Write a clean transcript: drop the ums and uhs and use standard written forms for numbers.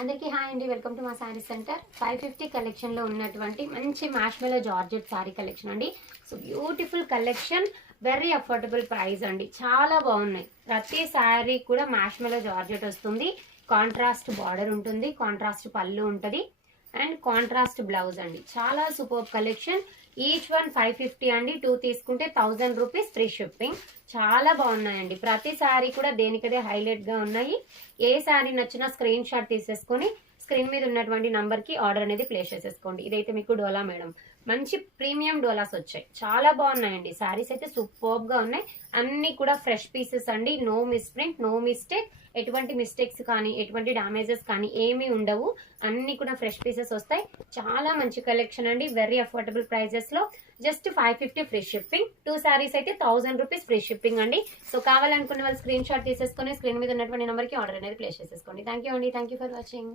అందరికీ హాయ్ అండి, welcome to మా శారీ సెంటర్. 550 కలెక్షన్లో ఉన్నటువంటి మంచి మ్యాష్మెలో జార్జెట్ శారీ కలెక్షన్ అండి. So beautiful collection, very affordable price అండి. చాలా బాగున్నాయి. ప్రతి శారీ కూడా మ్యాష్మెలో జార్జెట్ వస్తుంది. కాంట్రాస్ట్ బార్డర్ ఉంటుంది, కాంట్రాస్ట్ పళ్ళు ఉంటుంది అండ్ కాంట్రాస్ట్ బ్లౌజ్ అండి. చాలా సూపర్ కలెక్షన్. ఈచ్ వన్ 550 అండి. 2 తీసుకుంటే 1000 రూపీస్ ఫ్రీ షిప్పింగ్. చాలా బాగున్నాయండి. ప్రతి శారీ కూడా దేనికదే హైలైట్ గా ఉన్నాయి. ఏ శారీ నచ్చినా స్క్రీన్ షాట్ తీసేసుకొని స్క్రీన్ మీద ఉన్నటువంటి నంబర్ కి ఆర్డర్ అనేది ప్లేస్ చేసేసుకోండి. ఇదైతే మీకు డోలా మేడం, మంచి ప్రీమియం డోలాస్ వచ్చాయి. చాలా బాగున్నాయండి. శారీస్ అయితే సూపర్బ్ గా ఉన్నాయి. అన్ని కూడా ఫ్రెష్ పీసెస్ అండి. No misprint, no mistake. ఎటువంటి మిస్టేక్స్ కానీ ఎటువంటి డామేజెస్ కానీ ఏమీ ఉండవు. అన్ని కూడా ఫ్రెష్ పీసెస్ వస్తాయి. చాలా మంచి కలెక్షన్ అండి. వెరీ అఫోర్డబుల్ ప్రైజెస్ లో జస్ట్ 550 ఫ్రీ షిప్పింగ్. 2 శారీస్ అయితే 1000 రూపీస్ ఫ్రీ షిప్పింగ్ అండి. సో కావాలనుకున్న వాళ్ళు స్క్రీన్ షాట్ తీసేసుకొని స్క్రీన్ మీద ఉన్నటువంటి నెంబర్ కి ఆర్డర్ అనేది ప్లేస్ చేసేసుకోండి. థ్యాంక్ యూ అండి. Thank you for watching.